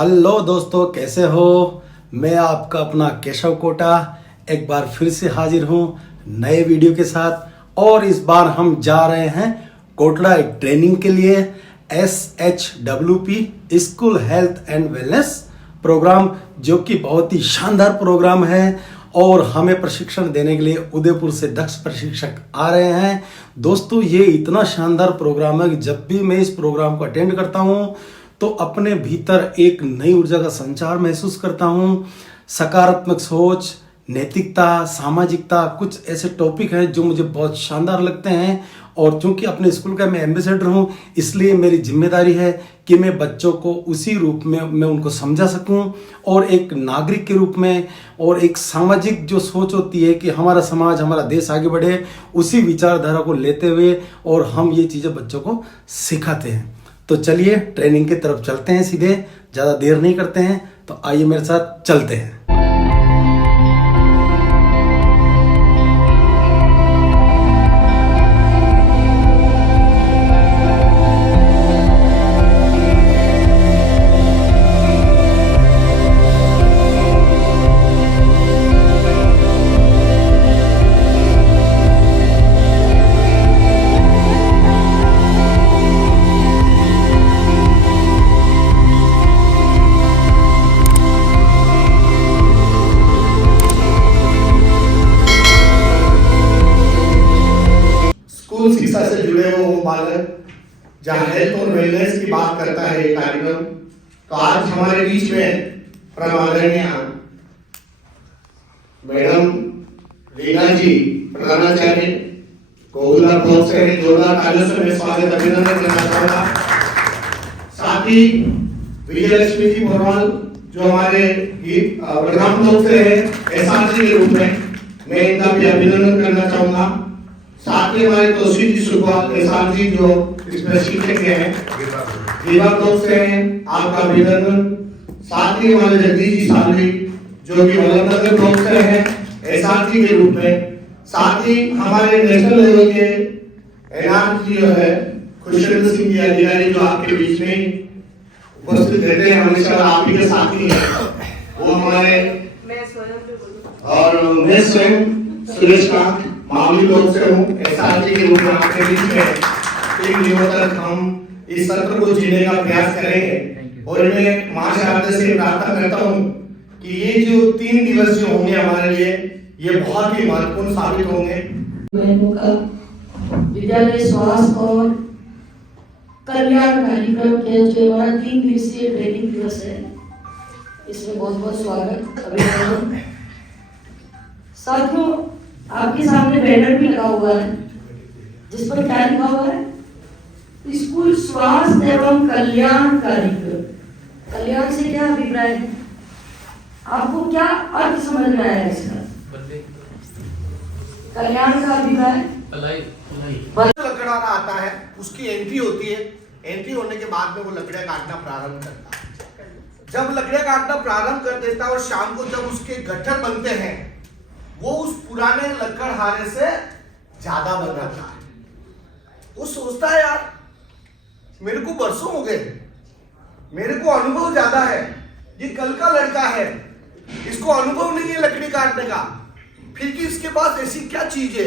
Hello दोस्तों, कैसे हो। मैं आपका अपना केशव कोटा एक बार फिर से हाजिर हूँ नए वीडियो के साथ। और इस बार हम जा रहे हैं कोटड़ा एक ट्रेनिंग के लिए। SHWP school health and wellness programme, जो कि बहुत ही शानदार प्रोग्राम है। और हमें प्रशिक्षण देने के लिए उदयपुर से दक्ष प्रशिक्षक आ रहे हैं। दोस्तों, ये इतना शानदार प्रोग्राम है कि जब भी मैं इस प्रोग्राम को अटेंड करता हूँ तो अपने भीतर एक नई ऊर्जा का संचार महसूस करता हूँ। सकारात्मक सोच, नैतिकता, सामाजिकता, कुछ ऐसे टॉपिक हैं जो मुझे बहुत शानदार लगते हैं। और चूंकि अपने स्कूल का मैं एम्बेसडर हूँ, इसलिए मेरी जिम्मेदारी है कि मैं बच्चों को उसी रूप में मैं उनको समझा सकूं, और एक नागरिक के रूप में, और एक सामाजिक जो सोच होती है कि हमारा समाज, हमारा देश आगे बढ़े, उसी विचारधारा को लेते हुए और हम ये चीज़ें बच्चों को सिखाते हैं। तो चलिए ट्रेनिंग की तरफ चलते हैं सीधे, ज़्यादा देर नहीं करते हैं। तो आइए मेरे साथ चलते हैं। स्कूल शिक्षा से जुड़े हो बालक, जहाँ हेल्थ और वेलनेस की बात करता है ये कार्यक्रम। तो आज हमारे बीच में प्रमादरणीय मैडम रीना जी प्रधानाचार्य कोहुला ब्लॉक से जोरदार तालियों से मैं स्वागत अभिनंदन करना चाहूंगा। साथ ही विजयलक्ष्मी जी बोरवाल जो हमारे बड़गाम ब्लॉक से है SRG के रूप में, मैं इनका भी अभिनंदन करना चाहूंगा। साथ ही हमारे तोशीर जी सुखवाल SRG जो इसमें शिक्षक हैं, रीवा ब्लॉक से हैं, आपका अभिनंदन। साथ ही हमारे जगदीश जी सालवी जो कि वल्लभनगर ब्लॉक से हैं SRG के रूप में। साथ ही हमारे नेशनल लेवल के NRG जो है खुशवंत सिंह जी अधिकारी जो आपके बीच में उपस्थित रहते हैं, हमेशा आप ही के साथ ही हैं, वो हमारे, और मैं स्वयं सुरेश कांत मामूली लोग से हूँ SRG के रूप में आपके बीच में 3 दिनों तक हम इस सत्र को जीने का प्रयास करेंगे। और मैं मां शारदा से प्रार्थना करता हूँ कि ये जो 3 दिवस जो होंगे हमारे लिए, ये बहुत ही महत्वपूर्ण साबित होंगे। बहनों का विद्यालय स्वास्थ्य और कल्याण कार्यक्रम के जो हमारा 3 दिवसीय ट्रेनिंग दिवस है, इसमें बहुत बहुत स्वागत, अभिनंदन। साथियों, आपके सामने बैनर भी लगा हुआ है जिस पर क्या लिखा हुआ है? स्कूल स्वास्थ्य एवं कल्याण कार्यक्रम। कल्याण से क्या अभिप्राय है? आपको क्या अर्थ समझ में आया इसका? कल्याण का अभिप्राय लकड़ाना आता है, उसकी एंट्री होती है। एंट्री होने के बाद में वो लकड़ियां काटना प्रारंभ करता है। जब लकड़ियां काटना प्रारंभ कर देता है और शाम को जब उसके गट्ठर बनते हैं, वो उस पुराने लकड़हारे से ज्यादा बनाता है। वो सोचता है यार मेरे को बरसों हो गए, मेरे को अनुभव ज्यादा है, ये कल का लड़का है, इसको अनुभव नहीं है लकड़ी काटने का, फिर कि इसके पास ऐसी क्या चीज है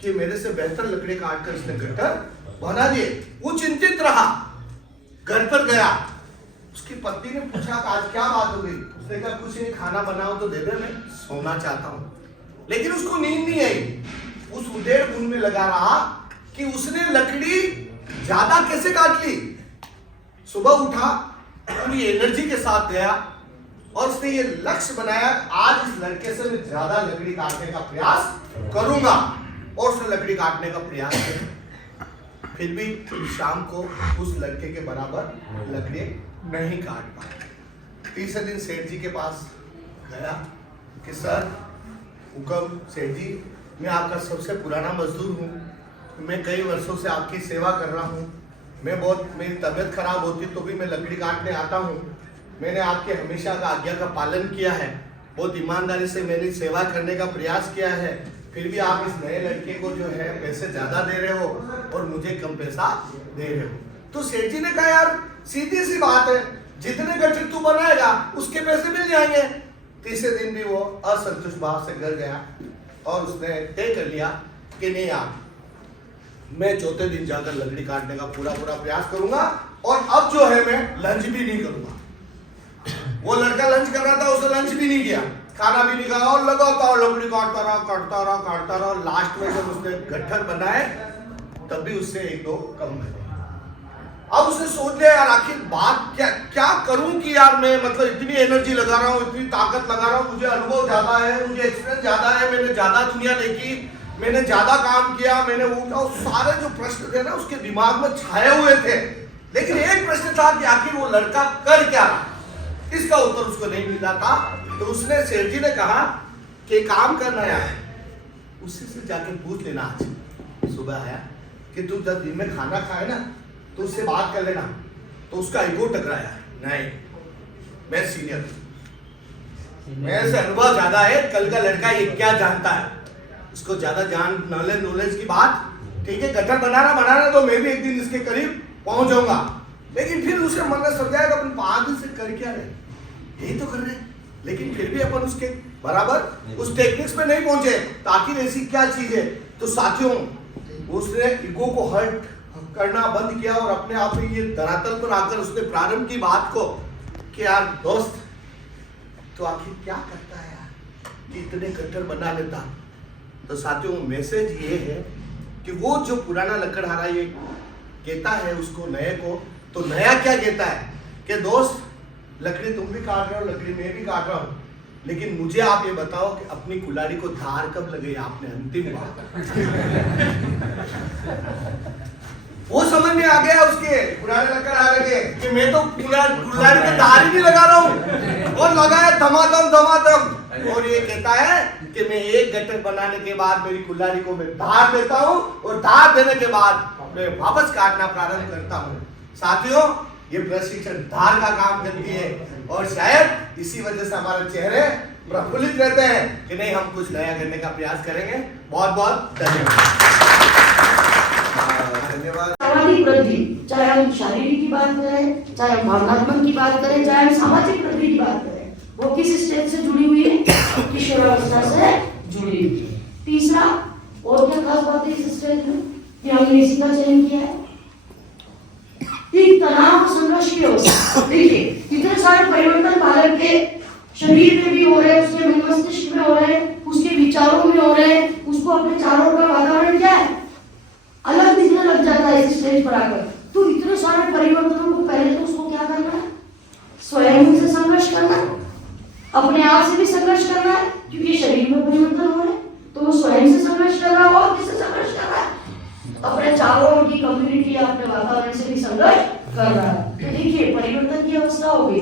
कि मेरे से बेहतर लकड़ी काट कर इसने गट्ठर बना दिए। वो चिंतित रहा, घर पर गया, उसकी पत्नी ने पूछा आज क्या बात हो गई? उसने कहा कुछ नहीं, खाना बनाओ तो दे दे, मैं सोना चाहता हूँ। लेकिन उसको नींद नहीं आई, उस उधेड़ बुन में लगा रहा कि उसने लकड़ी ज्यादा कैसे काट ली। सुबह उठा, पूरी एनर्जी के साथ गया और उसने ये लक्ष्य बनाया आज इस लड़के से मैं ज्यादा लकड़ी काटने का प्रयास करूंगा, और उसने लकड़ी काटने का प्रयास किया। फिर भी शाम को उस लड़के के बराबर लकड़ी नहीं काट पाया। तीसरे दिन सेठ जी के पास गया कि सर हुक्म, सेठ जी मैं आपका सबसे पुराना मजदूर हूँ, मैं कई वर्षों से आपकी सेवा कर रहा हूँ, मेरी तबीयत खराब होती तो भी मैं लकड़ी काटने आता हूँ, मैंने आपके हमेशा का आज्ञा का पालन किया है, बहुत ईमानदारी से मैंने सेवा करने का प्रयास किया है, फिर भी आप इस नए लड़के को जो है पैसे ज्यादा दे रहे हो और मुझे कम पैसा दे रहे हो। तो सेठ जी ने कहा यार सीधी सी बात है, जितने गठर तू बनाएगा उसके पैसे मिल जाएंगे। तीसरे दिन भी वो असंतुष्ट भाव से घर गया और उसने तय कर लिया कि नहीं यार, मैं चौथे दिन जाकर लकड़ी काटने का पूरा प्रयास करूंगा और अब जो है मैं लंच भी नहीं करूंगा। वो लड़का लंच कर रहा था, उसने लंच भी नहीं किया, खाना भी नहीं खाया और लगातार लकड़ी काटता रहा। लास्ट में जब उसने गट्ठर बनाए तब भी उससे 1-2 कम मिले। अब उसने सोच लिया यार आखिर बात क्या करूं कि यार मैं मतलब इतनी एनर्जी लगा रहा हूं, इतनी ताकत लगा रहा हूं, मुझे अनुभव ज्यादा है, मुझे एक्सपीरियंस ज्यादा है, मैंने ज्यादा दुनिया देखी, मैंने ज्यादा काम किया, मैंने वो सारे जो प्रश्न थे ना उसके दिमाग में छाए हुए थे। लेकिन एक प्रश्न था कि आखिर वो लड़का कर क्या रहा, इसका उत्तर उसको नहीं मिला था। तो उसने सेठ जी ने कहा कि काम करना यार, उसी से जाके पूछ लेना आज सुबह आया कि तू जब दिन में खाना खाए ना तो उससे बात कर लेना। तो उसका ईगो टकराया, नहीं मैं सीनियर हूं, मेरे से अनुभव ज्यादा है, कल का लड़का ये क्या जानता है, उसको ज्यादा नॉलेज की बात, ठीक है गट्ठर बनाना तो मैं भी एक दिन इसके करीब पहुंच जाऊंगा। लेकिन फिर उसके मन में समझाया कि अपन 5 दिन से कर क्या रहे, यही तो कर रहे, लेकिन फिर भी अपन उसके बराबर उस टेक्निक्स में नहीं पहुंचे, तो आखिर ऐसी क्या चीज है। तो साथियों उसने ईगो को हर्ट करना बंद किया और अपने आप में ये धरातल पर आकर उसने प्रारंभ की बात को कि यार दोस्त तो आखिर क्या करता है यार कि इतने गट्ठर बना लेता। तो साथियों मैसेज ये है कि वो जो पुराना लकड़हारा ये कहता है उसको नए को, तो नया क्या कहता है कि दोस्त लकड़ी तुम भी काट रहे हो, लकड़ी मैं भी काट रहा हूं, लेकिन मुझे आप ये बताओ कि अपनी कुल्हाड़ी को धार कब लगे आपने अंतिम बार। वो समझ में आ गया उसके पुराने लकड़हारे के कि मैं तो कुल्हाड़ी के धार ही नहीं लगा रहा हूं और लगाया धमाधम। और ये कहता है कि मैं एक गट्ठर बनाने के बाद मेरी कुल्हाड़ी को मैं धार देता हूं और धार देने के बाद मैं वापस काटना प्रारंभ करता हूं। साथियों ये प्रशिक्षण धार का काम करती है और शायद इसी वजह से हमारे चेहरे प्रफुल्लित रहते हैं कि नहीं हम कुछ नया करने का प्रयास करेंगे। बहुत बहुत धन्यवाद। सामाजिक वृद्धि, चाहे हम शारीरिक की बात करें, चाहे हम भावनात्मक की बात करें, चाहे हम सामाजिक वृद्धि की बात करें, वो किस स्टेज से जुड़ी हुई है, किशोरावस्था से जुड़ी हुई है। तीसरा और क्या खास बात है इस स्टेज में कि हमने इसी का चयन किया है, तनाव संघर्ष की अवस्था। देखिए इतने सारे परिवर्तन बालक के शरीर में भी हो रहे हैं, उसके मस्तिष्क में हो रहे हैं, उसके विचारों में हो रहे हैं, उसको अपने चारों का वातावरण क्या है अलग दिखने लग जाता है इस स्टेज पर आकर। तो इतने सारे परिवर्तनों को पहले तो उसको क्या करना है, स्वयं से संघर्ष करना है, अपने आप से भी संघर्ष करना है, क्योंकि शरीर में परिवर्तन हो रहे हैं तो वो स्वयं से संघर्ष कर रहा है और किससे संघर्ष कर रहा है, अपने चारों ओर की कम्युनिटी या अपने वातावरण से भी संघर्ष कर रहा है। तो देखिए परिवर्तन की अवस्था हो गई,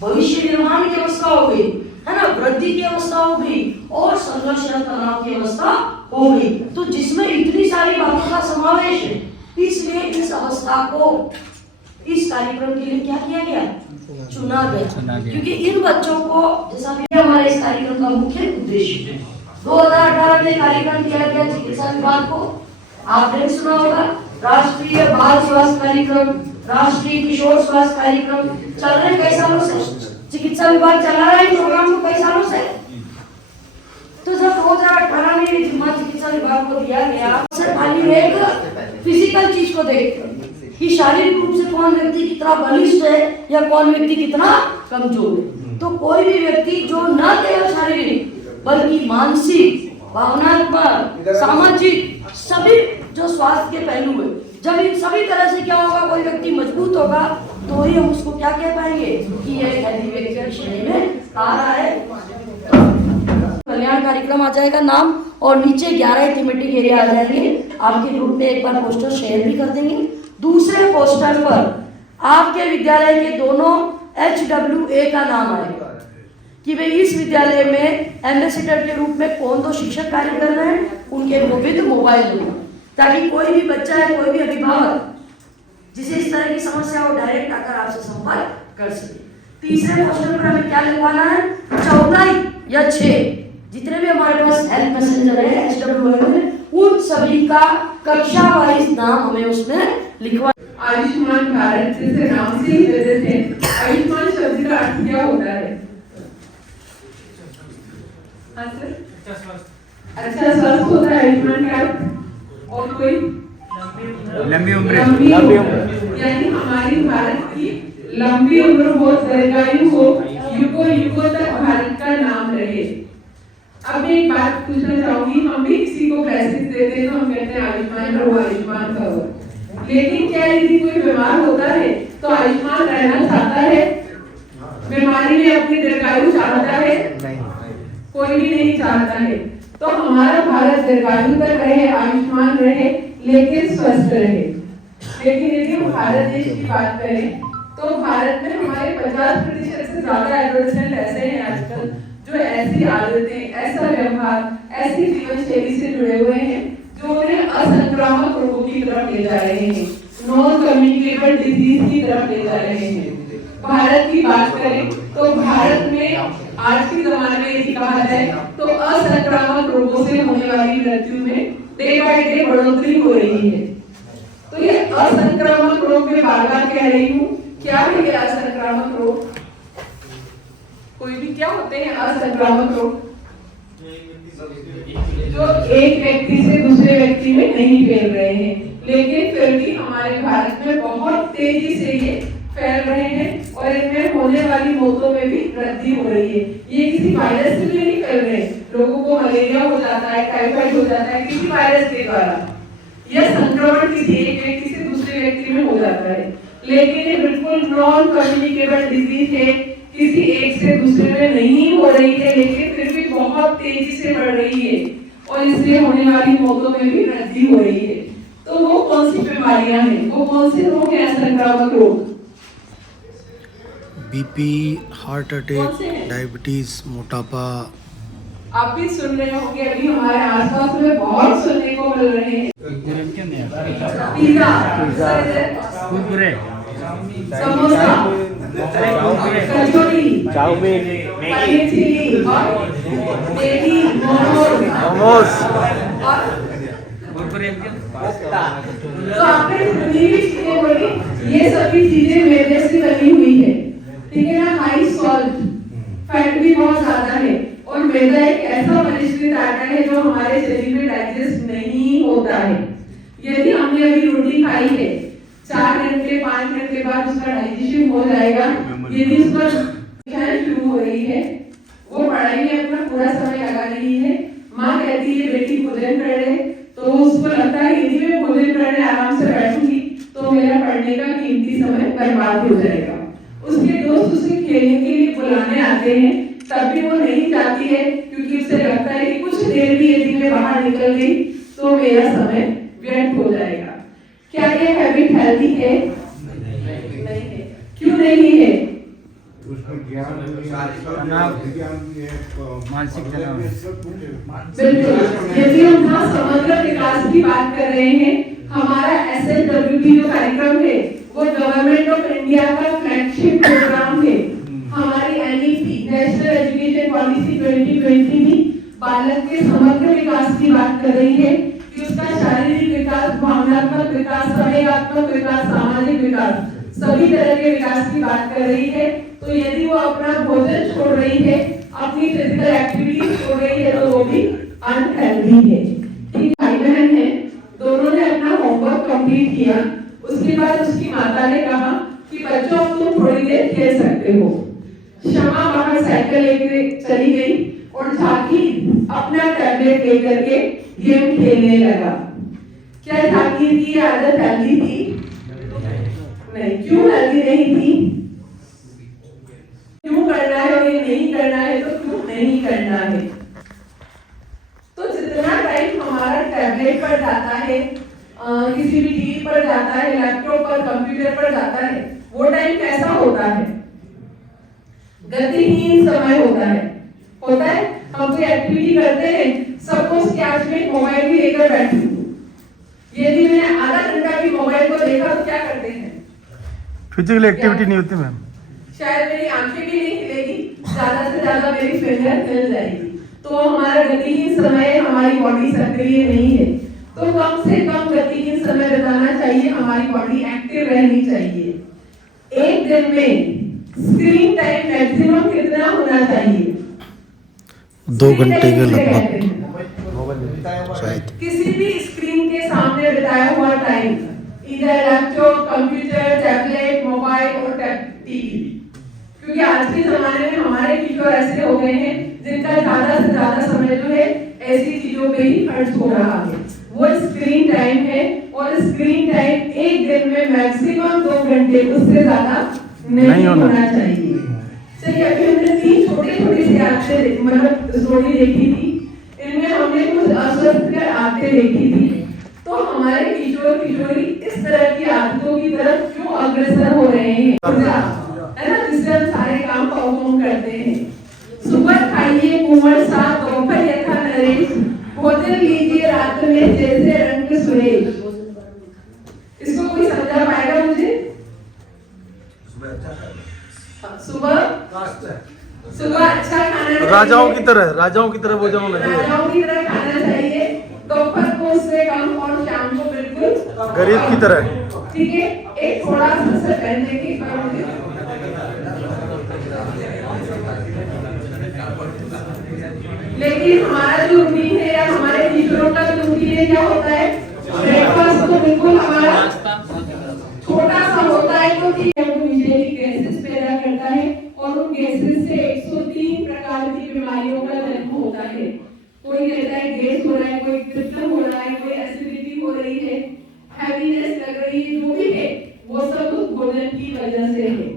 भविष्य निर्माण की अवस्था हो गई, है ना, वृद्धि की अवस्था हो गई और संघर्ष या तनाव की अवस्था हो गई। तो जिसमें इतनी सारी बातों का समावेश है, इसलिए इस अवस्था को इस कार्यक्रम के लिए क्या किया गया, चुना गया, क्योंकि इन बच्चों को जैसा भी हमारे इस कार्यक्रम का मुख्य उद्देश्य 2018 में कार्यक्रम किया गया चिकित्सा विभाग को, आपने सुना होगा राष्ट्रीय बाल स्वास्थ्य कार्यक्रम, राष्ट्रीय किशोर स्वास्थ्य कार्यक्रम चल रहे कई सालों से, चिकित्सा विभाग चला रहा है प्रोग्राम को कई सालों से। तो जब 2018 में ये जिम्मा चिकित्सा विभाग को दिया गया, सर खाली एक फिजिकल चीज को देखते कि शारीरिक रूप से कौन व्यक्ति कितना बलिष्ठ है या कौन व्यक्ति कितना कमजोर है। तो कोई भी व्यक्ति जो न केवल शारीरिक बल्कि मानसिक, भावनात्मक, सामाजिक सभी जो स्वास्थ्य के पहलू है, जब इन सभी तरह से क्या होगा, कोई व्यक्ति मजबूत होगा तो ही हम उसको क्या कह पाएंगे कि ये हेल्दी व्यक्ति श्रेणी में आ रहा है। कल्याण कार्यक्रम आ जाएगा नाम और नीचे 11 थीमेटिक एरिया आ जाएंगे। आपके ग्रुप में एक बार पोस्टर शेयर भी कर देंगे। दूसरे पोस्टर पर आपके विद्यालय के दोनों HWA का नाम आएगा कि भाई इस विद्यालय में एम्बेसडर के रूप में कौन दो शिक्षक कार्य कर रहे हैं, उनके विद मोबाइल नंबर, ताकि कोई भी बच्चा है, कोई भी अभिभावक जिसे इस तरह की समस्या हो डायरेक्ट आकर आपसे संपर्क कर सके। तीसरे पोस्टर पर हमें क्या लिखवाना है, 14 या 6 जितने भी हमारे पास हेल्थ मैसेंजर है HWA में, उन सभी का कक्षा वाइज नाम हमें उसमें लिखवा। आयुष्मान भारत जैसे नाम से ही वजह से आयुष्मान शब्द का अर्थ क्या होता है? हाँ सर, अच्छा स्वस्थ होता है आयुष्मान कार्ड। और कोई लंबी उम्र, यानी हमारी भारत की लंबी उम्र हो, दीर्घायु हो, युगों युगों तक भारत का नाम रहे। अब मैं एक बात पूछना चाहूंगी, हम भी किसी को पैसे देते हैं तो हम कहते हैं आयुष्मान रहो, आयुष्मान करो, लेकिन क्या यदि कोई बीमार होता है तो आयुष्मान रहना चाहता है? बीमारी में अपनी दीर्घायु चाहता है? कोई भी नहीं चाहता है। तो हमारा भारत दीर्घायु तक रहे, आयुष्मान रहे, लेकिन स्वस्थ रहे। लेकिन यदि हम भारत देश की बात करें तो भारत में हमारे 50% से ज्यादा एडोलेसेंट ऐसे हैं आजकल जो ऐसी आदतें, ऐसा व्यवहार, ऐसी जीवन शैली से जुड़े हुए हैं जो उन्हें असंक्रामक रोगों की तरफ ले जा रहे हैं, नॉन कम्युनिकेबल डिजीज की तरफ ले जा रहे हैं। भारत की बात करें तो भारत में आज के जमाने में यदि कहा जाए तो असंक्रामक रोगों से होने वाली मृत्यु में डे बाय डे बढ़ोतरी हो रही है। तो ये असंक्रामक रोग में बार बार कह रही हूँ, क्या है ये असंक्रामक रोग? कोई भी क्या होते हैं असंक्रामक रोग? जो एक व्यक्ति से दूसरे व्यक्ति में नहीं फैल रहे हैं, लेकिन फिर भी हमारे भारत में बहुत तेजी से ये फैल रहे हैं और इनमें होने वाली मौतों में भी वृद्धि हो रही है। ये किसी वायरस से नहीं फैल रहे, लोगों को मलेरिया हो जाता है, टाइफाइड हो जाता है किसी वायरस के द्वारा। यह संक्रमण किसी एक व्यक्ति से दूसरे व्यक्ति में हो जाता है, लेकिन ये बिल्कुल नॉन कम्युनिकेबल डिजीज है, किसी एक से दूसरे में नहीं हो रही है, लेकिन फिर भी बहुत तेजी से बढ़ रही है और इसलिए होने वाली मौतों में भी वृद्धि हो रही है। तो वो कौन सी बीमारियां हैं, वो कौन से रोग हैं संक्रामक रोग? बीपी, हार्ट अटैक, डायबिटीज, मोटापा। आप भी सुन रहे होंगे, अभी हमारे आसपास में बहुत सुनने को मिल रहे हैं। पिज़्ज़ा, कुरकुरे, समोसा, कचौड़ी, चाउमीन, पनीर चिली और मैगी, मोमोज। तो आपने जितनी भी चीजें बोली ये सभी चीजें मैदे से बनी हुई है, ठीक है ना। हाई सॉल्ट, फैट भी बहुत ज्यादा है और मैदा एक ऐसा परिष्कृत आटा है जो हमारे शरीर में डाइजेस्ट नहीं होता है। यदि हमने अभी रोटी खाई है 4 घंटे 5 घंटे बाद उसका डाइजेशन हो जाएगा। यदि उसका शुरू हो रही है, वो पढ़ाई में अपना पूरा समय लगा रही है, माँ कहती है बेटी भोजन कर ले, तो उसको लगता है यदि मैं भोजन करने आराम से बैठूंगी तो मेरा पढ़ने का कीमती समय बर्बाद हो जाएगा। उसके दोस्त उसे खेलने के लिए बुलाने आते हैं, तब भी वो नहीं चाहती है क्योंकि उसे लगता है कि कुछ देर भी यदि मैं बाहर निकल गई तो मेरा समय व्यर्थ हो जाएगा। क्या ये हैबिट हेल्दी है? नहीं है। क्यों नहीं है? मानसिक तनाव। बिल्कुल। यदि हम यहाँ समग्र विकास की बात कर रहे हैं, हमारा SLWP जो कार्यक्रम है वो गवर्नमेंट ऑफ इंडिया का फ्लैगशिप प्रोग्राम है। हमारी NEP नेशनल एजुकेशन पॉलिसी 2020 भी बालक के समग्र विकास की बात कर रही है कि उसका शारीरिक विकास, भावनात्मक विकास, संवेगात्मक विकास, सामाजिक विकास, सभी तरह के विकास की बात कर रही है। तो यदि वो अपना भोजन छोड़ रही है, अपनी फिजिकल एक्टिविटी छोड़ रही है, तो वो भी अनहेल्दी है। ठीक, भाई बहन है, दोनों ने अपना होमवर्क कंप्लीट किया। उसके बाद उसकी माता ने कहा कि बच्चों अब तुम थोड़ी देर खेल सकते हो। शमा बाहर साइकिल लेकर चली गई और झाकी अपना टैबलेट लेकर के गेम खेलने लगा। क्या झाकी की आदत हेल्दी थी? नहीं। क्यों हेल्दी नहीं थी? क्यों करना है और ये नहीं करना है तो क्यों नहीं करना है? तो जितना टाइम हमारा टैबलेट पर जाता है, किसी भी टीवी पर जाता है, लैपटॉप पर, कंप्यूटर पर जाता है, वो टाइम कैसा होता है? गतिहीन समय होता है। हम कोई एक्टिविटी करते हैं, सपोज कि आज मैं मोबाइल भी लेकर बैठी हूँ, यदि मैंने आधा घंटा भी मोबाइल को देखा तो क्या करते हैं? फिजिकल एक्टिविटी नहीं होती मैम। शायद मेरी आंखें भी नहीं हिलेगी, ज्यादा से ज्यादा मेरी फिंगर हिल जाएगी। तो हमारा गतिहीन समय, हमारी बॉडी सक्रिय नहीं है। तो कम से कम गतिहीन समय बिताना चाहिए, हमारी बॉडी एक्टिव रहनी चाहिए। एक दिन में स्क्रीन टाइम मैक्सिमम कितना होना चाहिए? 2 घंटे के लगभग किसी भी स्क्रीन के सामने बिताया हुआ टाइम, इधर लैपटॉप, कंप्यूटर, टैबलेट, मोबाइल और टीवी, क्योंकि आज के जमाने में हमारे टीचर ऐसे हो गए हैं जिनका ज्यादा से ज्यादा समय जो है ऐसी चीजों पे ही खर्च हो रहा है, वो स्क्रीन टाइम है। और स्क्रीन टाइम एक दिन में मैक्सिमम 2 घंटे, उससे ज्यादा नहीं होना चाहिए। चलिए, अभी हमने 3 छोटी सी आदतें मतलब स्टोरी देखी थी, इनमें हमने कुछ अस्वस्थकर आदतें देखी थी। तो हमारे किशोर किशोरी इस तरह की आदतों की तरफ क्यों अग्रसर हो रहे हैं, है ना, जिससे हम सारे काम परफॉर्म करते हैं। सुबह खाइए कुंवर सा, दोपहर यथा नरेश, भोजन लीजिए रात में जैसे रंग सुरेश। इसको कोई समझा पाएगा मुझे? सुबह अच्छा खाना, राजाओं की तरह वो जाओ ना, राजाओं की तरह खाना चाहिए। दोपहर को उससे कम और शाम को बिल्कुल गरीब की तरह। ठीक है, एक थोड़ा सा पहनने की लेकिन हमारा जो रूटीन है या हमारे टीचरों का जो रूटीन है क्या होता है? ब्रेकफास्ट तो बिल्कुल हमारा छोटा सा होता है, तो ठीक है, वो विषैली गैसेस पैदा करता है और उन गैसेस से 103 प्रकार की बीमारियों का जन्म होता है। कोई कहता है गैस हो रहा है, कोई पित्तल हो रहा है, कोई एसिडिटी हो रही है, हैवीनेस लग रही है, जो भी है वो सब उस भोजन की वजह से है।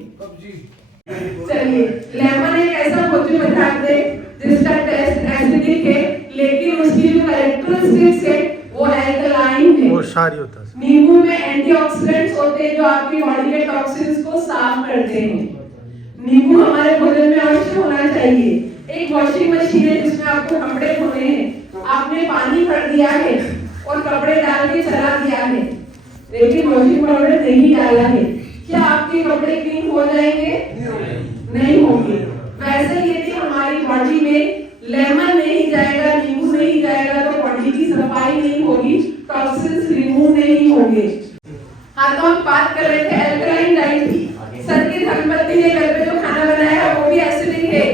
चलिए, लेमन एक ऐसा भोजन बता दे जिसका टेस्ट एसिडिक है, लेकिन उसकी जो कैरेक्टरिस्टिक्स है वो एल्कलाइन है, वो क्षारीय होता है। नींबू में एंटीऑक्सीडेंट्स होते हैं जो आपकी बॉडी के टॉक्सिन्स को साफ करते हैं। नींबू हमारे भोजन में अवश्य होना चाहिए। एक वॉशिंग मशीन है जिसमें आपको कपड़े धोने हैं, आपने पानी भर दिया है और कपड़े डाल के चला दिया है, लेकिन वॉशिंग पाउडर नहीं डाला है, क्या आपके कपड़े क्लीन हो जाएंगे? नहीं होंगे। वैसे यदि हमारी बॉडी में लेमन नहीं जाएगा, नींबू नहीं जाएगा, तो बॉडी की सफाई नहीं होगी, टॉक्सिन्स रिमूव नहीं होंगे। हाँ, तो हम बात कर रहे थे एल्कलाइन डाइट की। सर की धर्मपत्नी ने घर पे जो खाना बनाया है वो भी एसिडिक है,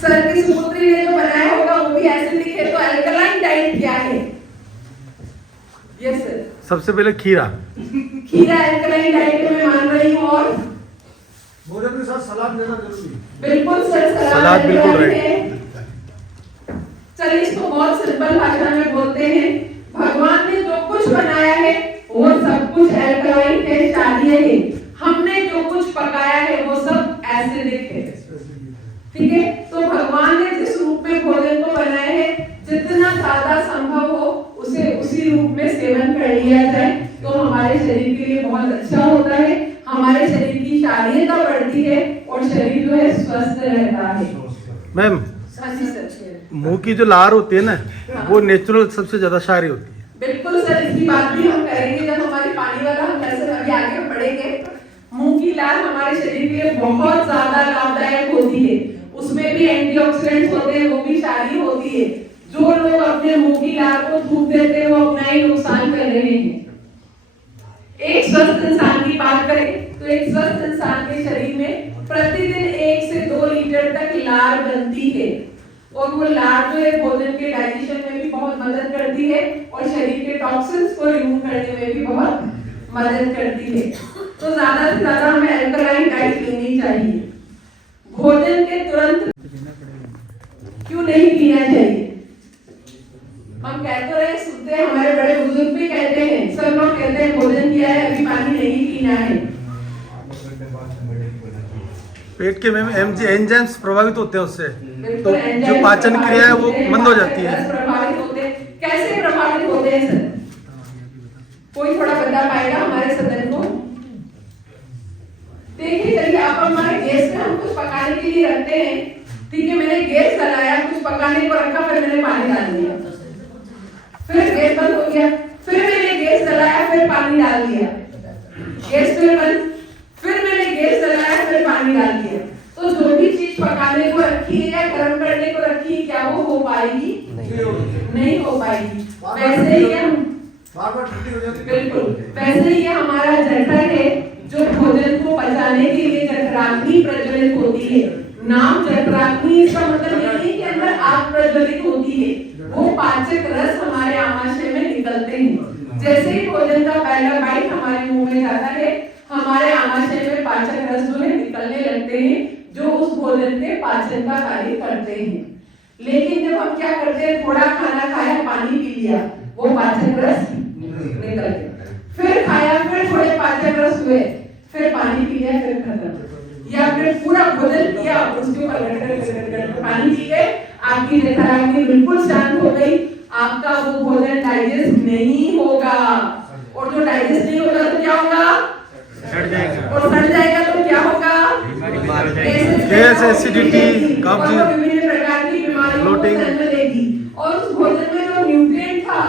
सर की सुपुत्री ने जो बनाया होगा वो भी एसिडिक है। तो एल्कलाइन डाइट क्या है? यस सर, सबसे पहले खीरा एल्कलाइन डाइट मैं मान रही हूँ। और भोजन के साथ सलाद लेना जरूरी है। बिल्कुल सर, सलाद बिल्कुल राइट। चलिए, इसको बहुत सिंपल भाषा में बोलते हैं, भगवान ने जो कुछ बनाया है वो सब कुछ एल्कलाइन है, क्षारीय है। हमने जो कुछ पकाया है वो सब एसिडिक है। ठीक है, तो भगवान ने जिस रूप में भोजन को बनाया है, जितना ज्यादा संभव हो उसे उसी रूप में सेवन कर लिया जाए तो हमारे शरीर के लिए बहुत अच्छा होता है, हमारे शरीर की क्षारीयता बढ़ती है और शरीर जो है स्वस्थ रहता है। मैम, मुंह की जो लार होती है ना, वो नेचुरल सबसे ज्यादा क्षारीय होती है। बिल्कुल सर, इसकी बात भी हम करेंगे जब हमारी पानी वाला हम ऐसे अभी आगे पढ़ेंगे। मुंह की लार हमारे शरीर के लिए बहुत ज्यादा लाभदायक होती है, उसमें भी एंटीऑक्सीडेंट्स होते हैं, वो भी क्षारीय होती है। जो लोग अपने मुंह की लार को थूक देते हैं वो अपना ही नुकसान कर रहे हैं। एक स्वस्थ इंसान की बात करें तो एक स्वस्थ इंसान के शरीर में प्रतिदिन 1 से 2 लीटर तक लार बनती है, और वो लार जो है भोजन के डाइजेशन में भी बहुत मदद करती है और शरीर के टॉक्सिन्स को रिमूव करने में भी बहुत मदद करती है। तो ज्यादा से ज्यादा हमें एल्कलाइन डाइट लेनी चाहिए। भोजन के तुरंत क्यों नहीं पीना चाहिए? हम कहते रहे सुनते हैं, हमारे बड़े बुजुर्ग भी कहते हैं, सब लोग कहते हैं भोजन किया है अभी पानी नहीं पीना है। पेट के में एंजाइम्स प्रभावित होते हैं उससे, तो बिल्कुल, जो पाचन क्रिया है वो मंद हो जाती है। प्रभावित होते हैं। कैसे प्रभावित होते हैं सर? कोई थोड़ा बता पाएगा हमारे सदन को? देखिए, चलिए, आप हमारे गैस में हम कुछ पकाने के लिए रखते हैं, ठीक है, मैंने गैस जलाया, कुछ पकाने को रखा, फिर मैंने पानी डाल दिया, फिर गैस बंद हो गया, फिर मैंने गैस जलाया, फिर पानी डाल दिया, गैस फिर बंद, फिर मैंने गैस जलाया, फिर पानी डाल दिया। तो जो भी चीज पकाने को रखी है या गर्म करने को रखी है, क्या वो हो पाएगी? नहीं हो पाएगी। वैसे ही हम बिल्कुल वैसे ही हमारा जठर है जो भोजन को पचाने के लिए जठराग्नि प्रज्वलित होती है। नाम जठराग्नि इसका मतलब नहीं है कि अंदर आग प्रज्वलित होती है, वो पाचक रस हमारे आमाशय में निकलते हैं। जैसे ही भोजन का पहला बाइट हमारे मुंह में जाता है, हमारे आमाशय में पाचक रस जो है निकलने लगते हैं, जो उस भोजन के पाचन का कार्य करते हैं। लेकिन जब हम क्या करते हैं, थोड़ा खाना खाया, पानी पी लिया, वो पाचक रस निकल गया। फिर खाया, फिर थोड़े पाचक रस हुए, फिर पानी पी लिया, फिर खत्म। या फिर पूरा भोजन किया, उसके ऊपर गड़गड़ पानी पी गए, आपकी जठराग्नि बिल्कुल शांत हो गई, आपका वो भोजन डाइजेस्ट नहीं होगा। और जो डाइजेस्ट नहीं होगा तो क्या होगा? सड़ जाएगा। और सड़ जाएगा तो क्या होगा? गैस, एसिडिटी, कब्ज, विभिन्न प्रकार की बीमारियों को जन्म देगी। और उस भोजन में जो न्यूट्रिएंट था,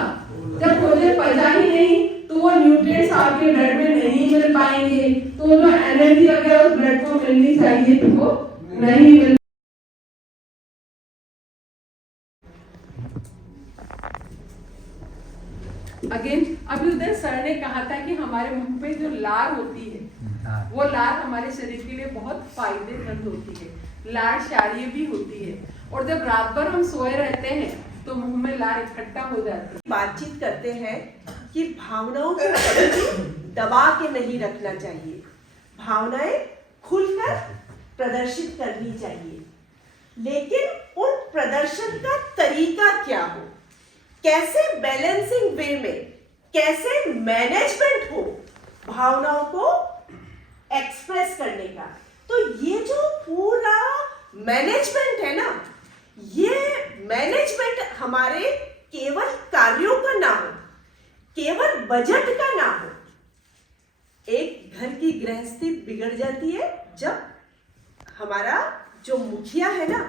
जब भोजन पचा ही नहीं तो वो न्यूट्रिएंट्स आपके ब्लड में नहीं मिल पाएंगे, तो जो एनर्जी अगर उस ब्लड को मिलनी चाहिए तो वो नहीं मिल। अगेन अभी उधर सर ने कहा था कि हमारे मुंह पे जो लार होती है, वो लार हमारे शरीर के लिए बहुत फायदेमंद होती है। लार क्षारीय भी होती है, और जब रात भर हम सोए रहते हैं तो मुंह में लार इकट्ठा हो जाती है। बातचीत करते हैं कि भावनाओं को कभी दबा के नहीं रखना चाहिए, भावनाएं खुलकर प्रदर्शित करनी चाहिए, लेकिन उन प्रदर्शन का तरीका क्या हो, कैसे बैलेंसिंग वे में, कैसे मैनेजमेंट हो भावनाओं को एक्सप्रेस करने का। तो ये जो पूरा मैनेजमेंट है ना, ये मैनेजमेंट हमारे केवल कार्यों का ना हो, केवल बजट का ना हो। एक घर की गृहस्थी बिगड़ जाती है जब हमारा जो मुखिया है ना,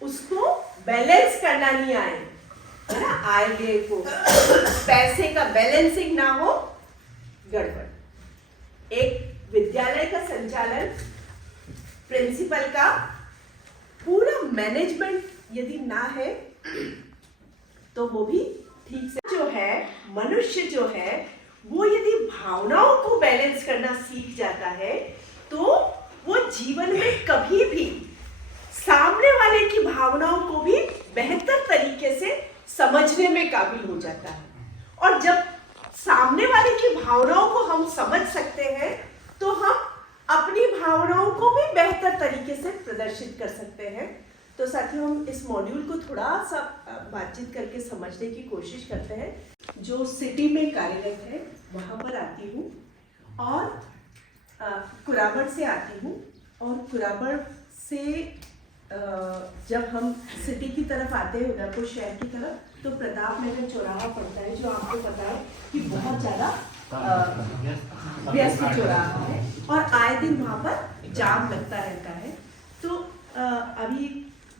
उसको बैलेंस करना नहीं आए, है ना, आय व्यय को, पैसे का बैलेंसिंग ना हो, गड़बड़। एक विद्यालय का संचालन, प्रिंसिपल का पूरा मैनेजमेंट यदि ना है तो वो भी ठीक से जो है, मनुष्य जो है वो यदि भावनाओं को बैलेंस करना सीख जाता है तो वो जीवन में कभी भी सामने वाले की भावनाओं को भी बेहतर तरीके से समझने में काबिल हो जाता है। और जब सामने वाले की भावनाओं को हम समझ सकते हैं तो हम अपनी भावनाओं को भी बेहतर तरीके से प्रदर्शित कर सकते हैं। तो साथियों, हम इस मॉड्यूल को थोड़ा सा बातचीत करके समझने की कोशिश करते हैं। जो सिटी में कार्यरत है वहाँ पर आती हूँ, और कुराबड़ से आती हूँ, और कुराबड़ से जब हम सिटी की तरफ आते हैं, उदयपुर शहर की तरफ, तो प्रताप नगर चौराहा पड़ता है, जो आपको पता है कि बहुत ज़्यादा व्यस्त चौराहा है, और आए दिन वहाँ पर जाम लगता रहता है। तो अभी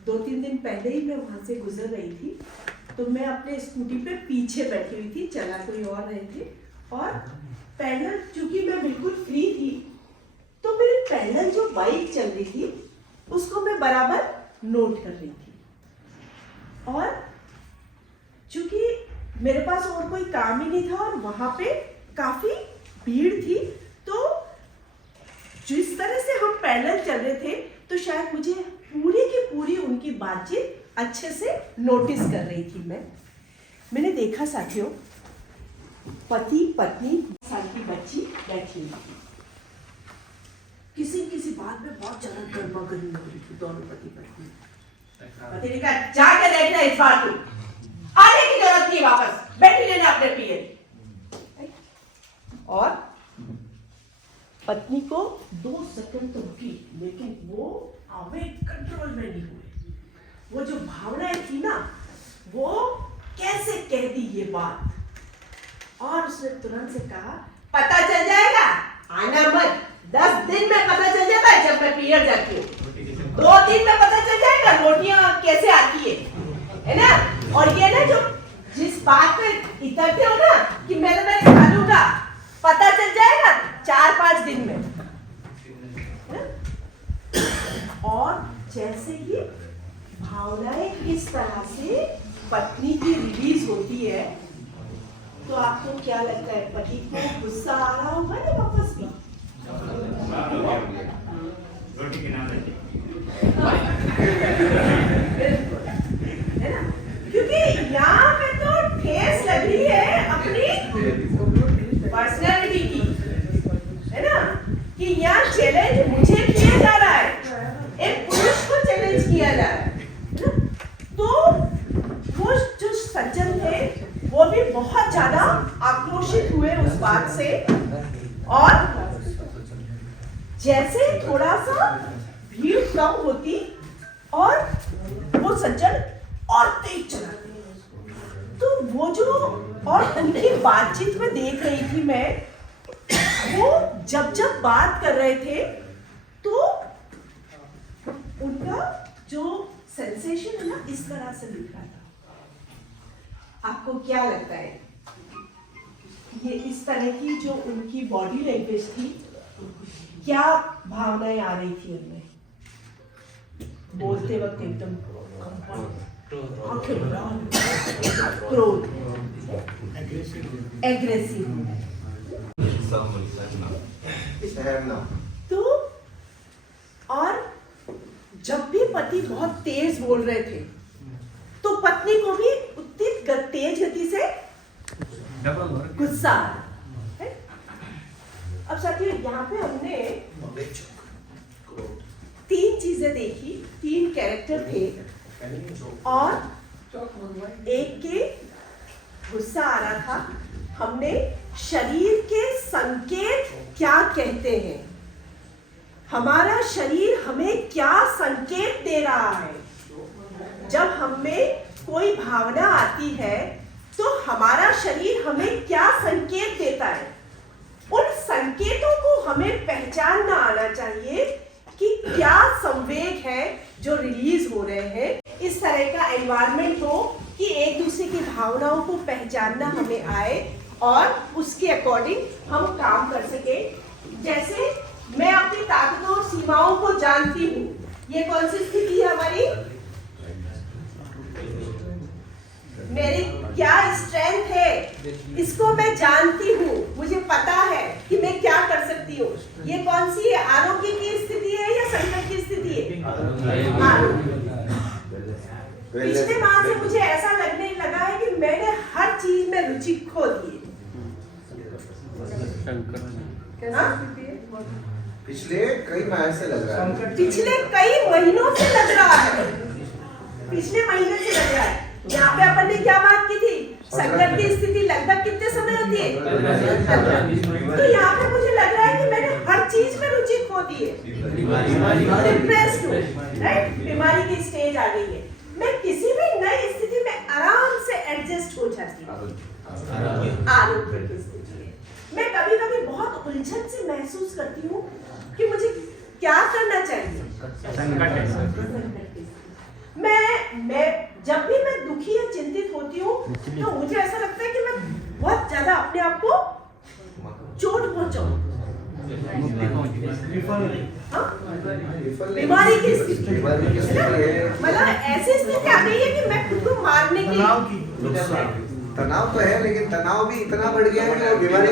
2-3 दिन पहले ही मैं वहाँ से गुजर रही थी, तो मैं अपने स्कूटी पे पीछे बैठी हुई थी, चला कोई और रहे थे, और पैडल, चूंकि मैं बिल्कुल फ्री थी, तो मेरी पैडल जो बाइक चल रही थी उसको मैं बराबर नोट कर रही थी। और चूंकि मेरे पास और कोई काम ही नहीं था और वहाँ पे काफी भीड़ थी, तो जिस तरह से हम पैदल चल रहे थे तो शायद मुझे पूरी की पूरी उनकी बातचीत अच्छे से नोटिस कर रही थी। मैंने देखा साथियों, पति पत्नी, साल की बच्ची बैठी हुई थी, किसी बात में बहुत ज्यादा गर्मा गर्मी हो रही थी दोनों पति पत्नी। पति ने कहा, जाके देखना इस बार तू, आने की जरूरत नहीं, वापस बैठी रहना अपने पिए। और पत्नी को 2 सेकंड तो रुकी, लेकिन वो आवेग कंट्रोल में नहीं हुए। वो जो भावनाएं थी ना, वो कैसे कह दी ये बात, और उसने तुरंत से कहा, पता चल जाएगा, आना मत, 10 दिन में पता चल जाता है जब मैं पीरियड जाती हूँ, 2 दिन में पता चल जाएगा रोटियां कैसे आती है ना। और ये ना जो जिस बात पे इतरते हो ना कि मैं खा लूंगा, पता चल जाएगा 4-5 दिन में, है? और जैसे ही भावनाएं किस तरह से पत्नी की रिलीज होती है, तो आपको क्या लगता है, पति को गुस्सा आ रहा होगा ना वापस भी? रोटी के नाम लेते है ना? क्योंकि यहाँ पे तो ठेस लग रही है अपनी पर्सनालिटी की, है ना? कि यहाँ चैलेंज मुझे किया जा रहा है, एक पुरुष को चैलेंज किया जा रहा है ना? तो वो जो सज्जन थे वो भी बहुत ज्यादा आक्रोशित हुए उस बात से, और जैसे थोड़ा सा भीड़ कम होती और वो सज्जन और तेज चलाते, तो वो जो और उनकी बातचीत में देख रही थी मैं, वो जब जब बात कर रहे थे तो उनका जो सेंसेशन है ना इस तरह से दिख रहा था। आपको क्या लगता है, ये इस तरह की जो उनकी बॉडी लैंग्वेज थी, क्या भावनाएं आ रही थी उनमें? बोलते वक्त एकदम क्रोध, एग्रेसिव, तो और जब भी पति बहुत तेज बोल रहे थे तो पत्नी को भी उतनी तेज गति से गुस्सा आ रहा है। अब साथियों यहाँ पे हमने 3 चीजें देखी, 3 कैरेक्टर थे, और एक के गुस्सा आ रहा था। हमने शरीर के संकेत क्या कहते हैं, हमारा शरीर हमें क्या संकेत दे रहा है। जब हमें कोई भावना आती है तो हमारा शरीर हमें क्या संकेत देता है, उन संकेतों को हमें पहचानना आना चाहिए कि क्या संवेग है जो रिलीज हो रहे हैं। इस तरह का एनवायरनमेंट हो कि एक दूसरे की भावनाओं को पहचानना हमें आए और उसके अकॉर्डिंग हम काम कर सके। जैसे मैं अपनी ताकतों और सीमाओं को जानती हूँ, ये कौन सी स्थिति है हमारी, मेरी क्या स्ट्रेंथ है, इसको मैं जानती हूँ, मुझे पता है कि मैं क्या कर सकती हूँ। ये कौन सी है, आरोग्य की स्थिति है या संकट की स्थिति है? आरोग्य। पिछले माह से मुझे ऐसा लगने लगा है कि मैंने हर चीज में रुचि खो दी है। पिछले कई माह से लग रहा है, पिछले कई महीनों से लग रहा है, पिछले महीने से लग रहा है। यहाँ पे अपन ने क्या बात की थी, संकट की स्थिति लगभग कितने समय होती है, तो यहाँ पे मुझे लग रहा है कि मैंने हर चीज में रुचि खो दी है, डिप्रेस्ड हूँ, राइट, बीमारी की स्टेज आ गई है। मैं किसी भी नई स्थिति में आराम से एडजस्ट हो जाती हूँ, आरोग्य की स्थिति में। मैं कभी कभी बहुत उलझन से महसूस करती हूँ कि मुझे क्या करना चाहिए। मैं जब भी मैं दुखी या चिंतित होती हूँ तो मुझे ऐसा लगता है कि मैं बहुत ज्यादा अपने आप को चोट पहुंचाऊं, बीमारी की स्थिति, मतलब ऐसी स्थिति आ गई है कि मैं खुद को मारने की, तनाव तो है लेकिन तनाव भी इतना बढ़ गया है कि वो बीमारी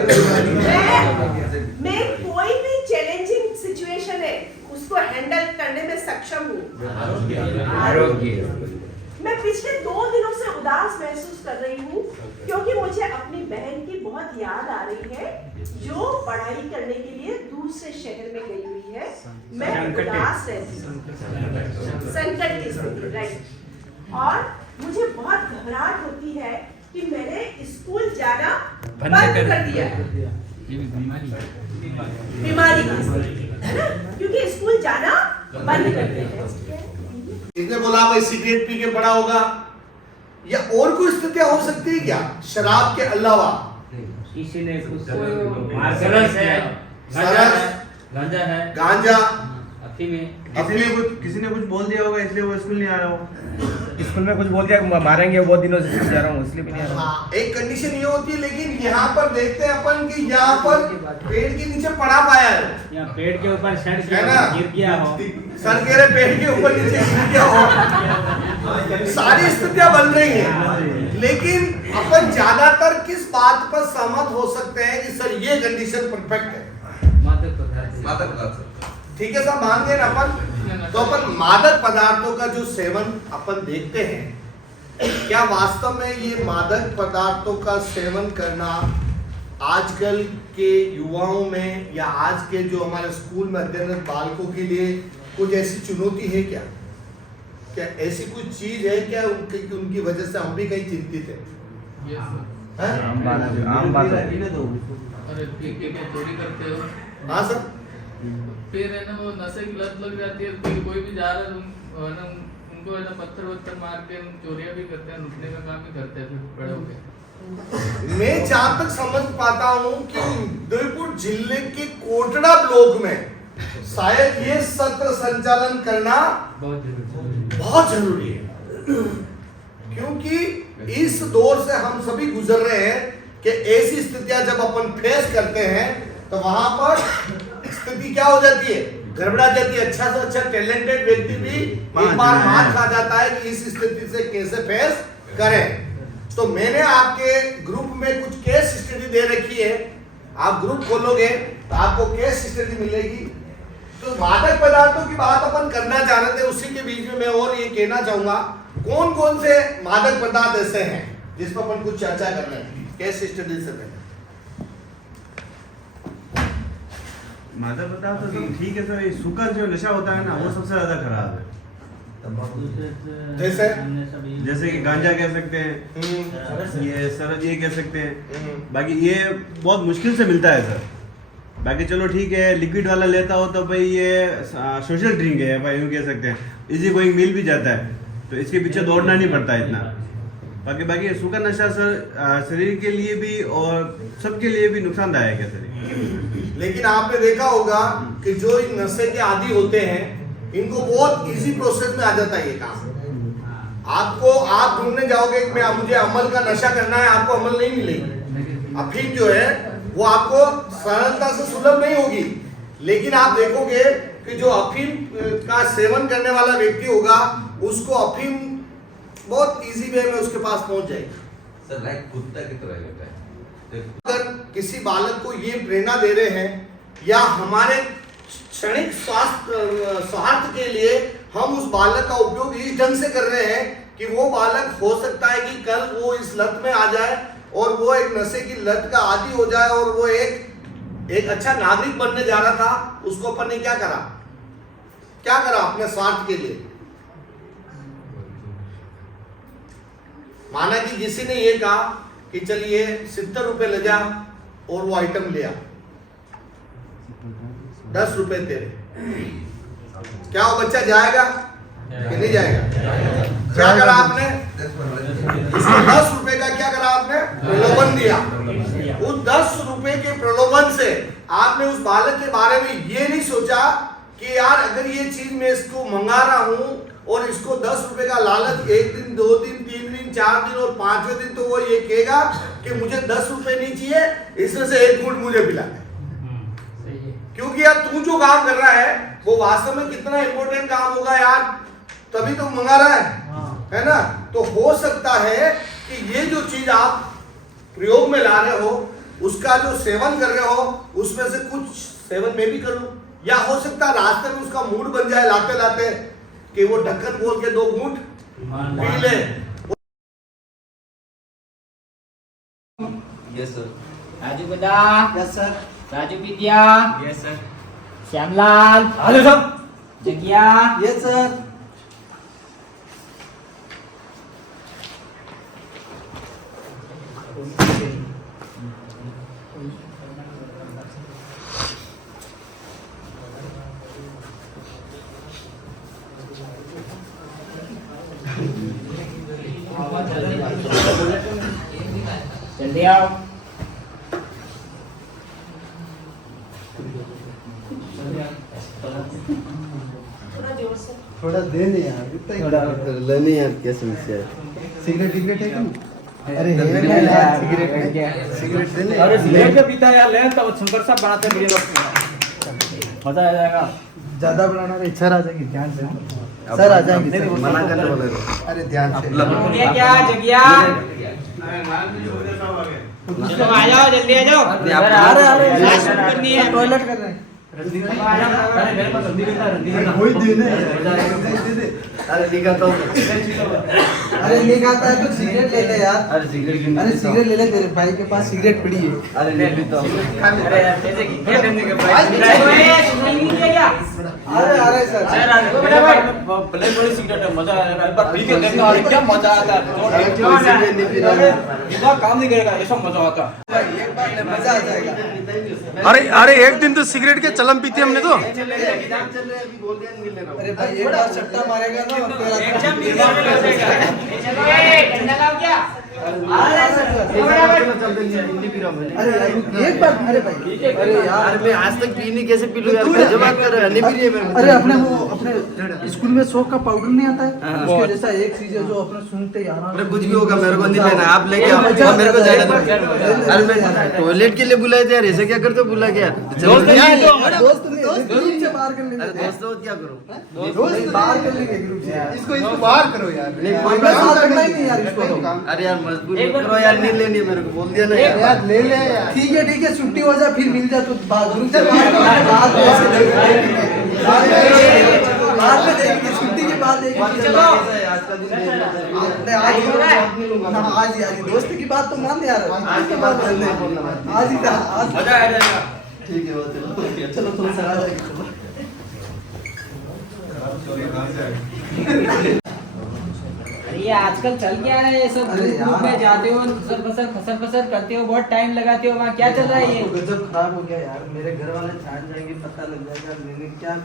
मैं कोई भी चैलेंजिंग सिचुएशन है उसको हैंडल करने में सक्षम हूँ। आरोग्य। मैं पिछले 2 दिनों से उदास महसूस कर रही हूँ क्योंकि मुझे अपनी बहन की बहुत याद आ रही है जो पढ़ाई करने के लिए दूसरे शहर में गई हुई है। मैं उदास रहती हूँ, संकट की स्थिति, राइट। और मुझे बहुत घबराहट होती है कि मैंने स्कूल जाना बंद कर दिया है, बीमारी की स्थिति, क्योंकि स्कूल जाना बंद कर दिया है। इसने बोला भाई सिगरेट पी के बड़ा होगा, या और कोई स्थितियां हो सकती है क्या शराब के अलावा? किसी ने कुछ सरस है, गांजा है, गांजा, किसी ने कुछ बोल दिया होगा इसलिए वो स्कूल नहीं आ रहा हो। स्कूल में कुछ बोल दिया मारेंगे, वो बहुत दिनों से जा रहा हूँ इसलिए भी नहीं आ रहा हूँ। हाँ, एक कंडीशन ये होती है, लेकिन यहाँ पर देखते हैं अपन कि यहाँ पर पेड़ के नीचे पड़ा पाया है, या पेड़ के ऊपर सड़ है ना? गिर गया हो, सर कह रहे पेड़ के ऊपर नीचे गिर गया हो, सारी स्थितियां बन रही हैं, लेकिन अपन ज्यादातर किस बात पर सहमत हो सकते हैं कि सर ये कंडीशन परफेक्ट है? मादक पदार्थ। ठीक है सर, मान गए ना अपन। तो अपन मादक पदार्थों का जो सेवन अपन देखते हैं, क्या वास्तव में ये मादक पदार्थों का सेवन करना आजकल के युवाओं में या आज के जो हमारे स्कूल में अध्ययनरत बालकों के लिए कुछ ऐसी चुनौती है क्या? क्या ऐसी कुछ चीज है क्या उनकी वजह से हम भी कहीं चिंतित हैं? हैं? आम बात है। अरे पी के चोरी करते हो, हाँ सर, फिर है ना वो नशे की लत लग जाती है, फिर कोई भी जा रहा है ना उनको है ना पत्थर वत्थर मार के चोरियां भी करते हैं, लूटने का काम भी करते हैं फिर बड़े होके। मैं जहां तक समझ पाता हूं कि उदयपुर जिले के कोटड़ा ब्लॉक में शायद ये सत्र संचालन करना बहुत जरूरी है, क्योंकि इस दौर से हम सभी गुजर रहे हैं कि ऐसी स्थितियां जब अपन फेस करते हैं तो वहां पर स्थिति क्या हो जाती है, गड़बड़ा जाती है। अच्छा से अच्छा टैलेंटेड व्यक्ति भी एक बार मार खा जाता है कि इस स्थिति से कैसे फेस करें। तो मैंने आपके ग्रुप में कुछ केस स्टडी दे रखी है, आप ग्रुप खोलोगे तो आपको केस स्टडी मिलेगी। तो मादक पदार्थों की बात अपन करना चाह रहे थे, उसी के बीच में मैं और ये कहना चाहूंगा कौन कौन से मादक पदार्थ ऐसे हैं जिस पर अपन कुछ चर्चा कर रहे हैं केस स्टडी से पहले। मादक पदार्थ तो सब ठीक है सर, ये सुकर जो नशा होता है ना वो सबसे ज्यादा खराब है। जैसे कि गांजा कह सकते हैं, ये सरज ये कह सकते हैं, बाकी ये बहुत मुश्किल से मिलता है सर। बाकी चलो ठीक है, लिक्विड वाला लेता हो तो भाई ये सोशल ड्रिंक है भाई, यूँ कह सकते हैं, इजी गोइंग मिल भी जाता है तो इसके पीछे दौड़ना नहीं पड़ता इतना। बाकी सुकर नशा सर शरीर के लिए भी और सबके लिए भी नुकसानदायक है सर। लेकिन आपने देखा होगा कि जो इन नशे के आदी होते हैं इनको बहुत इजी प्रोसेस में आ जाता है ये काम। आपको आप ढूंढने जाओगे कि मैं मुझे अमल का नशा करना है, आपको अमल नहीं मिलेगी। अफीम जो है वो आपको सरलता से सुलभ नहीं होगी, लेकिन आप देखोगे कि जो अफीम का सेवन करने वाला व्यक्ति होगा उसको अफीम बहुत इजी वे में उसके पास पहुंच जाएगी। सर लाइक कुत्ता की तरह होता है। अगर किसी बालक को ये प्रेरणा दे रहे हैं या हमारे क्षणिक स्वार्थ के लिए हम उस बालक का उपयोग इस ढंग से कर रहे हैं कि वो बालक हो सकता है कि कल वो इस लत में आ जाए और वो एक नशे की लत का आदी हो जाए और वो एक अच्छा नागरिक बनने जा रहा था, उसको अपन ने क्या करा अपने स्वार्थ के लिए। माना कि किसी ने ये कहा कि चलिए 70 रुपए ले जा और वो आइटम लिया, 10 रुपए तेरे, क्या वो बच्चा जाएगा कि नहीं जाएगा? क्या करा आपने? उसको 10 रुपए का क्या करा आपने? प्रलोभन दिया। उस 10 रुपए के प्रलोभन से आपने उस बालक के बारे में ये नहीं सोचा कि यार अगर ये चीज मैं इसको मंगा रहा हूं और इसको 10 रुपए का लालच, 1 दिन 2 दिन 3 दिन 4 दिन और 5वें दिन तो वो ये कहेगा कि मुझे 10 रुपए नहीं चाहिए, इसमें से 1 घूंट मुझे पिला दे। क्योंकि यार तू जो काम कर रहा है वो वास्तव में कितना इंपॉर्टेंट काम होगा यार, तभी तो मंगा रहा है ना। तो हो सकता है कि ये जो चीज आप प्रयोग में ला रहे हो उसका जो सेवन कर रहे हो उसमें से कुछ सेवन मैं भी कर लूं, या हो सकता है रास्ते में उसका मूड बन जाए लाते लाते कि वो ढक्कन खोल के 2 घूंट पी ले। Yes sir. Raju Bada. Yes sir. Raju Vidya. Yes sir. Shyamlal. Hello sir. Jagiya. Yes sir. जल्दी आओ। थोड़ा दे नहीं यार, लेने यार क्या समस्या है? सिगरेट है कि नहीं? अरे सिगरेट दे ले। अरे लेके पीता है यार, ले तो शंकर साहब बनाते हैं, मजा आ जाएगा। ज्यादा बनाना रहे सर आ जाएंगे ध्यान से सर आ जाएंगे सर मना करने वाले अरे ध्यान से ये क्या जगिया चलो आ जाओ जल्दी आ जाओ आ रहे करनी है टॉयलेट कर रहे हैं वही देने अरे निकालता हूँ अरे निकालता है तो सिगरेट ले ले यार अरे सिगरेट ले ले तेरे भाई के पास सिगरेट पड़ी है अरे ले लेता हूँ अरे यार कैसे क्या करने के भाई नहीं किया अरे सर भले बड़ी सिगरेट है मजा आएगा एक बार पी के देखना अरे क्या मजा आता है काम नहीं करेगा ऐसा मजा आता एक बार ले मजा आ जाएगा अरे एक दिन तो सिगरेट के चलम पीती हमने तो अरे भाई एक बार चट्टा मारेगा ना और फिर ठंडा लाओ क्या अरे एक बार अरे भाई अरे यार मैं आज तक पीनी कैसे पी लूं यार जब बात कर रहे हैं नहीं पी रही है मेरे अरे अपने वो अपने स्कूल में शौक का पाउडर नहीं आता है उसके जैसा एक चीज है जो अपने सूंघते यार अरे कुछ भी होगा मेरे को नहीं लेना आप लेके आओ मेरे को जाना अरे मैं टॉयलेट के लिए बुलाए थे यार ऐसे क्या करते हो बुला के यार दोस्त ग्रुप से बाहर कर लेंगे दोस्त क्या करो दोस्त बाहर कर लेंगे ग्रुप से इसको बाहर करो यार नहीं यार इसको अरे यार मजबूर करो यार नहीं लेनी मेरे को बोल दिया ना यार ले ले यार ठीक है छुट्टी हो जाए फिर मिल जाए तो ग्रुप से बाद में देखेंगे छुट्टी के बाद देखेंगे आज दोस्त की बात तो मान यार आज की बात आज ही मजा आएगा ठीक है चलो थोड़ा सा आ जाएगा अरे ये आजकल चल क्या रहा है ये सब ग्रुप में जाते हो खसर फसर करते हो बहुत टाइम लगाते हो वहाँ क्या चल रहा है ये गजब खराब हो गया यार मेरे घर वाले जान जाएंगे पता लग जाएगा मैंने क्या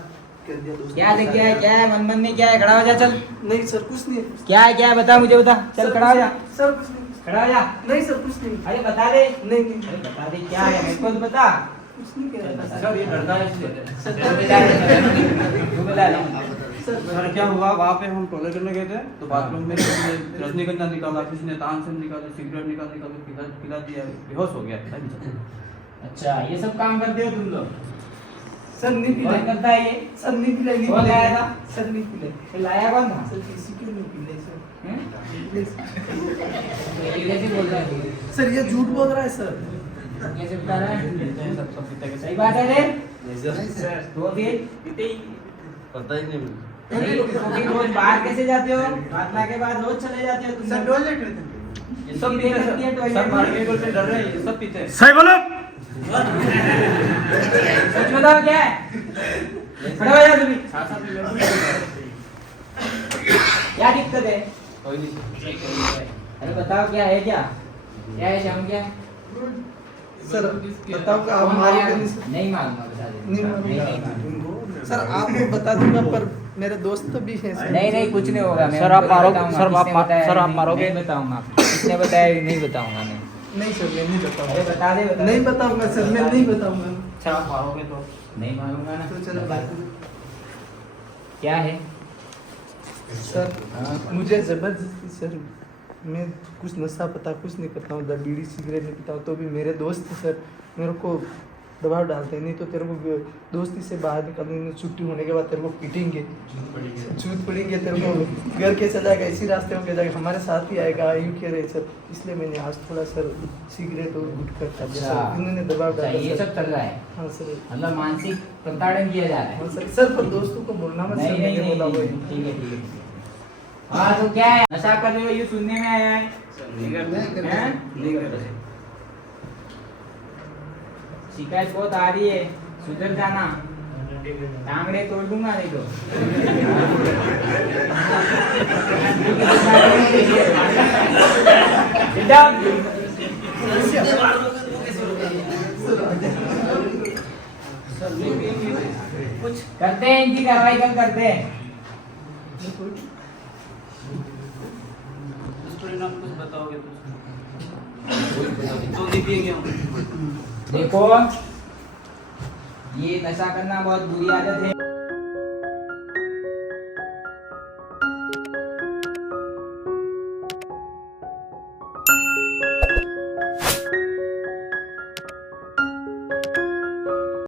कर दिया दोस्त क्या देख क्या है मन में क्या है खड़ा हो जा चल नहीं सर कुछ नहीं क्या है बता मुझे बता चल खड़ा हो जा सर कुछ नहीं खड़ा हो जा नहीं सर कुछ नहीं अरे बता दे नहीं अरे बता दे क्या है मेरे को तो बता कुछ नहीं कह रहा सर ये डरता है तू बता सर क्या हुआ वहाँ पे हम टॉयलेट करने गए थे तो बाथरूम में रजनीगंधा निकाला किसी ने तान से निकाला सिगरेट निकाल पिला दिया बेहोश हो गया अच्छा ये सब काम करते हो तुम लोग सर नहीं कौन पिला करता है ये सर नहीं पिला कौन लाया था सर नहीं पिला फिर लाया कौन था सर किसी को नहीं पिला ये कैसे बोल रहा है सर ये झूठ बोल रहा है सर कैसे बता रहा है सब पीते के सही बात है रे सर तो फिर पीते ही पता ही नहीं नहीं तो फिर रोज बाहर कैसे जाते हो प्रार्थना के बाद रोज चले जाते हो तुम सर टॉयलेट में ये सब पीते हैं सब मार्केट से डर रहे हैं ये सब पीते हैं सही बोलो सच बताओ क्या है खड़े हो जाओ तुम क्या दिक्कत है कोई नहीं अरे बताओ क्या है क्या है श्याम क्या है सर बताओ कि आप मारेंगे नहीं मालूम बता दे नहीं मालूम सर आपको बता दूंगा पर मेरे दोस्त तो भी हैं सर नहीं कुछ नहीं होगा मैं सर, आप मारोगे? सर, आप मारोगे? नहीं बताऊंगा किसने बताया नहीं बताऊंगा मैं नहीं सर मैं नहीं अरे बताऊंगा बता दे नहीं बताऊंगा सर मैं नहीं बताऊंगा सर आप मारोगे तो नहीं मालूंगा ना तो चलो बात क्या है सर मुझे जबरदस्ती सर मैं कुछ नशा पता कुछ नहीं करता हूँ बीड़ी सिगरेट नहीं पीता हूँ तो भी मेरे दोस्त सर मेरे को दबाव डालते हैं नहीं तो तेरे को दोस्ती से बाहर निकलने छुट्टी होने के बाद तेरे को पीटेंगे झूठ पड़ेंगे तेरे को घर कैसे जाएगा इसी रास्ते में जाएगा हमारे साथ ही आएगा यूँ कह रहे सर इसलिए मैंने आज थोड़ा सर सिगरेट और गुटखा खा दिया सर इन्होंने दबाव अच्छा, डाला ये सर। सब चल रहा है हाँ सर मतलब मानसिक प्रताड़न किया जा रहा है हाँ सर पर दोस्तों को बोलना मत सर नहीं मैंने बोला वही ठीक है हाँ तो क्या है नशा कर रहे हो ये सुनने में आया है हैं? शिकायत बहुत आ रही है सुधर जाना टांगड़े तोड़ दूंगा नहीं तो कुछ करते हैं इनकी कार्रवाई कल करते हैं कुछ बताओगे तो नहीं पिएंगे हम देखो ये नशा करना बहुत बुरी आदत है